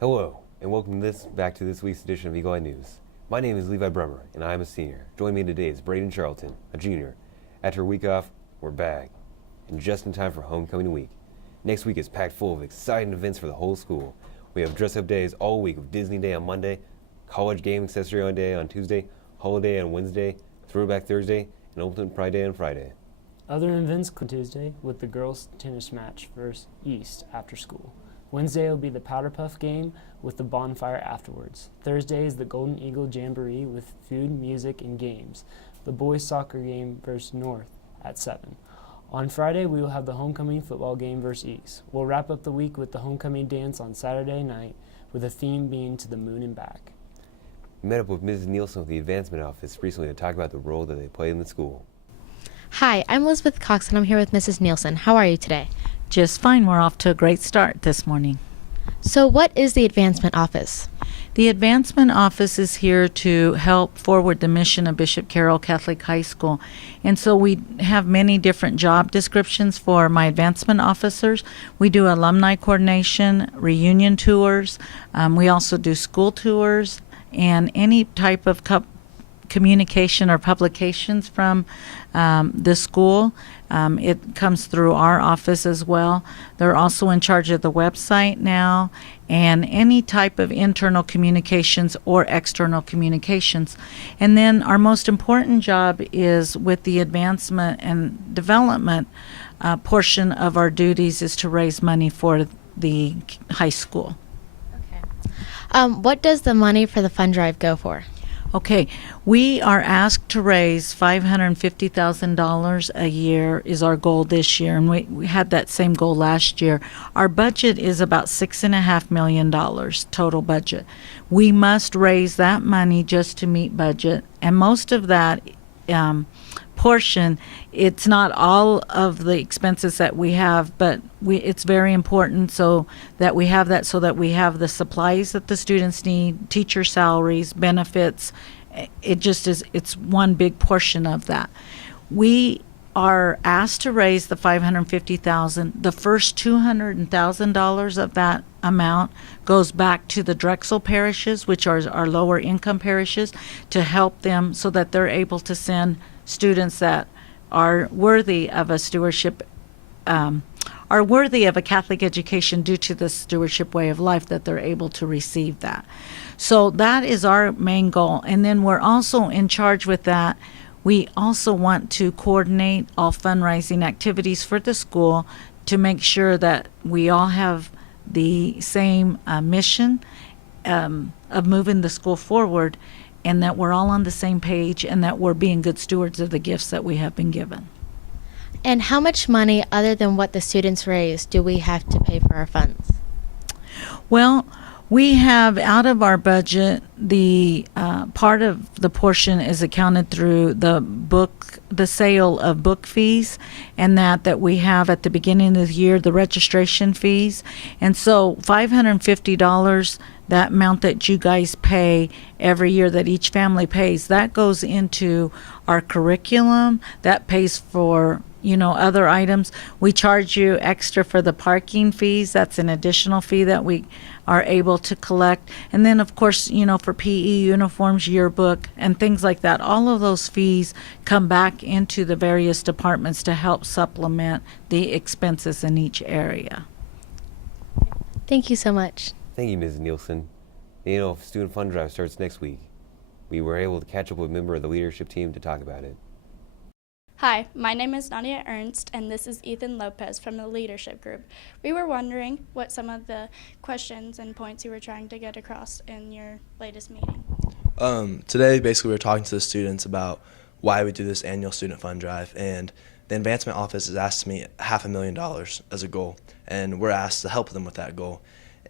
Hello, and welcome back to this week's edition of Eagle Eye News. My name is Levi Brummer, and I am a senior. Joining me today is Braden Charlton, a junior. After a week off, we're back, and just in time for homecoming week. Next week is packed full of exciting events for the whole school. We have dress-up days all week with Disney Day on Monday, College Game Accessory Day on Tuesday, Holiday on Wednesday, Throwback Thursday, and Ultimate Pride Day on Friday. Other events Tuesday with the girls' tennis match versus East after school. Wednesday will be the Powder Puff game with the bonfire afterwards. Thursday is the Golden Eagle Jamboree with food, music, and games. The boys' soccer game versus North at 7. On Friday, we will have the homecoming football game versus East. We'll wrap up the week with the homecoming dance on Saturday night with the theme being To the Moon and Back. We met up with Mrs. Nielsen with the Advancement Office recently to talk about the role that they play in the school. Hi, I'm Elizabeth Cox and I'm here with Mrs. Nielsen. How are you today? Just fine. We're off to a great start this morning. So what is the Advancement Office? The Advancement Office is here to help forward the mission of Bishop Carroll Catholic High School. And so we have many different job descriptions for my advancement officers. We do alumni coordination, reunion tours. We also do school tours and any type of communication or publications from the school. It comes through our office as well. They're also in charge of the website now and any type of internal communications or external communications. And then our most important job is with the advancement and development portion of our duties is to raise money for the high school. Okay. What does the money for the fund drive go for? Okay, we are asked to raise $550,000 a year is our goal this year, and we had that same goal last year. Our budget is about $6.5 million total budget. We must raise that money just to meet budget, and most of that portion, it's not all of the expenses that we have, but it's very important so that we have that, so that we have the supplies that the students need, teacher salaries, benefits. It's one big portion of that. We are asked to raise the $550,000. The first $200,000 of that amount goes back to the Drexel parishes, which are our lower income parishes, to help them so that they're able to send students that are worthy of a stewardship, are worthy of a Catholic education due to the stewardship way of life, that they're able to receive that. So that is our main goal. And then we're also in charge with that. We also want to coordinate all fundraising activities for the school to make sure that we all have the same mission of moving the school forward, and that we're all on the same page, and that we're being good stewards of the gifts that we have been given. And how much money, other than what the students raise, do we have to pay for our funds? Well, we have out of our budget, the part of the portion is accounted through the sale of book fees, and that we have at the beginning of the year, the registration fees. And so $550, that amount that you guys pay every year, that each family pays, that goes into our curriculum, that pays for other items. We charge you extra for the parking fees. That's an additional fee that we are able to collect. And then, of course, for PE uniforms, yearbook, and things like that, all of those fees come back into the various departments to help supplement the expenses in each area. Thank you so much. Thank you, Mrs. Nielsen. Student Fund Drive starts next week. We were able to catch up with a member of the leadership team to talk about it. Hi, my name is Nadia Ernst, and this is Ethan Lopez from the leadership group. We were wondering what some of the questions and points you were trying to get across in your latest meeting. Today, basically, we were talking to the students about why we do this annual student fund drive, and the advancement office has asked me $500,000 as a goal, and we're asked to help them with that goal.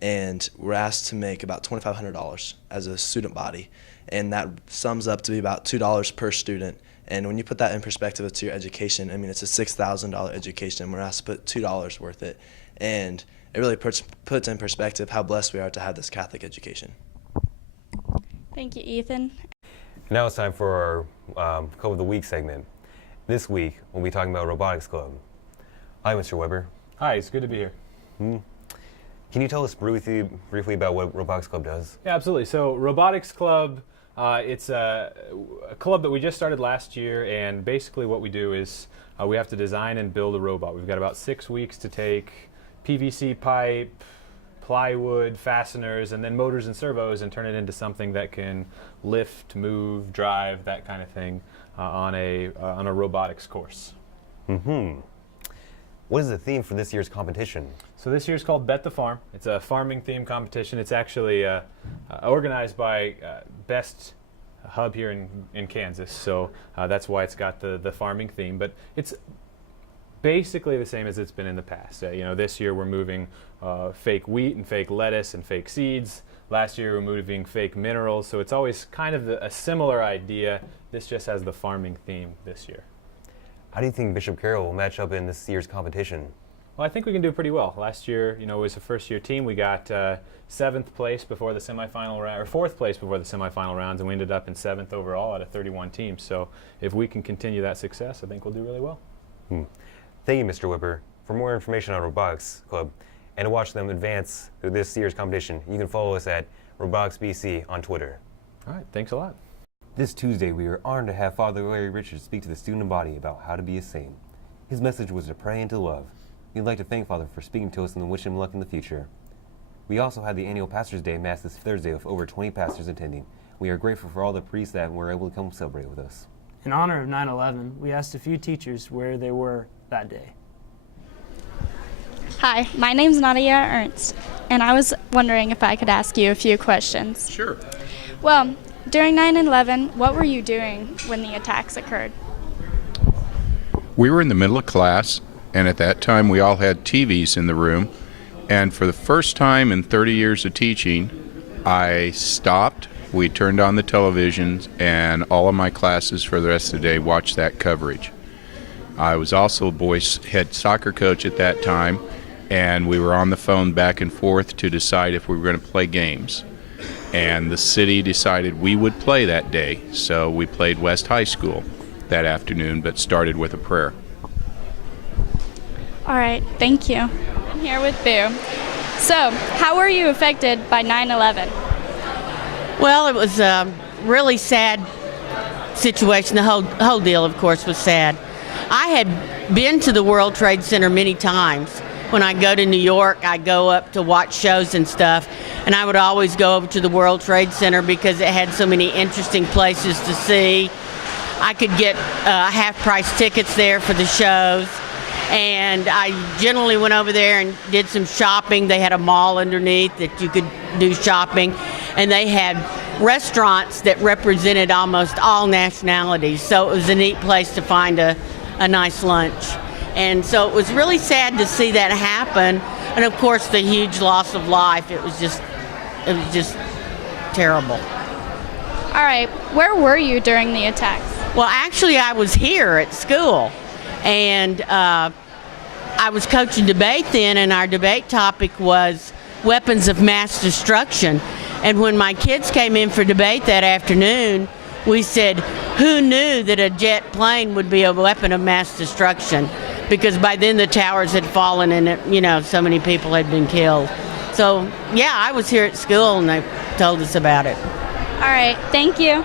And we're asked to make about $2,500 as a student body, and that sums up to be about $2 per student. And when you put that in perspective to your education, I mean, it's a $6,000 education. We're asked to put $2 worth it, and it really puts in perspective how blessed we are to have this Catholic education. Thank you, Ethan. Now it's time for our Club of the Week segment. This week, we'll be talking about Robotics Club. Hi, Mr. Weber. Hi, it's good to be here. Can Can you tell us briefly about what Robotics Club does? Yeah, absolutely. So Robotics Club, it's a club that we just started last year, and basically what we do is we have to design and build a robot. We've got about 6 weeks to take PVC pipe, plywood, fasteners, and then motors and servos and turn it into something that can lift, move, drive, that kind of thing on a robotics course. Mm-hmm. What is the theme for this year's competition? So this year's called Bet the Farm. It's a farming theme competition. It's actually organized by Best Hub here in Kansas, so that's why it's got the farming theme. But it's basically the same as it's been in the past. This year we're moving fake wheat and fake lettuce and fake seeds. Last year we're moving fake minerals, so it's always kind of a similar idea. This just has the farming theme this year. How do you think Bishop Carroll will match up in this year's competition? Well, I think we can do pretty well. Last year, it was a first-year team. We got 7th place before the semifinal round, or 4th place before the semifinal rounds, and we ended up in 7th overall out of 31 teams. So if we can continue that success, I think we'll do really well. Thank you, Mr. Whipper. For more information on Robotics Club and to watch them advance through this year's competition, you can follow us at RoboticsBC on Twitter. All right, thanks a lot. This Tuesday, we are honored to have Father Larry Richards speak to the student body about how to be a saint. His message was to pray and to love. We'd like to thank Father for speaking to us and wish him luck in the future. We also had the annual Pastors' Day Mass this Thursday with over 20 pastors attending. We are grateful for all the priests that were able to come celebrate with us. In honor of 9/11, we asked a few teachers where they were that day. Hi, my name's Nadia Ernst, and I was wondering if I could ask you a few questions. Sure. Well, during 9/11, what were you doing when the attacks occurred? We were in the middle of class, and at that time we all had TVs in the room, and for the first time in 30 years of teaching, I stopped, we turned on the televisions, and all of my classes for the rest of the day watched that coverage. I was also a boys' head soccer coach at that time, and we were on the phone back and forth to decide if we were going to play games. And the city decided we would play that day, so we played West High School that afternoon, but started with a prayer. All right, thank you. I'm here with Boo. So, how were you affected by 9/11? Well, it was a really sad situation. The whole deal, of course, was sad. I had been to the World Trade Center many times. When I go to New York, I go up to watch shows and stuff, and I would always go over to the World Trade Center because it had so many interesting places to see. I could get half-price tickets there for the shows, and I generally went over there and did some shopping. They had a mall underneath that you could do shopping, and they had restaurants that represented almost all nationalities, so it was a neat place to find a nice lunch. And so it was really sad to see that happen, and of course the huge loss of life. It was just terrible. All right, where were you during the attacks? Well, actually I was here at school, and I was coaching debate then, and our debate topic was weapons of mass destruction. And when my kids came in for debate that afternoon, we said, who knew that a jet plane would be a weapon of mass destruction? Because by then the towers had fallen and, so many people had been killed. So, yeah, I was here at school and they told us about it. All right, thank you.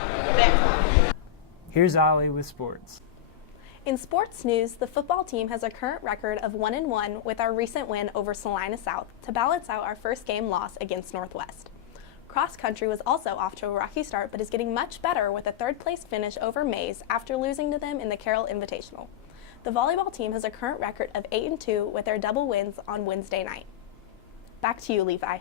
Here's Ollie with sports. In sports news, the football team has a current record of 1-1 with our recent win over Salina South to balance out our first game loss against Northwest. Cross country was also off to a rocky start but is getting much better with a third-place finish over Mays after losing to them in the Carroll Invitational. The volleyball team has a current record of 8-2 with their double wins on Wednesday night. Back to you, Levi.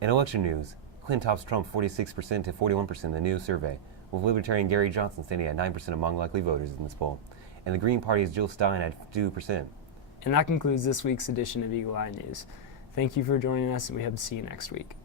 In election news, Clinton tops Trump 46% to 41% in the new survey, with Libertarian Gary Johnson standing at 9% among likely voters in this poll, and the Green Party's Jill Stein at 2%. And that concludes this week's edition of Eagle Eye News. Thank you for joining us, and we hope to see you next week.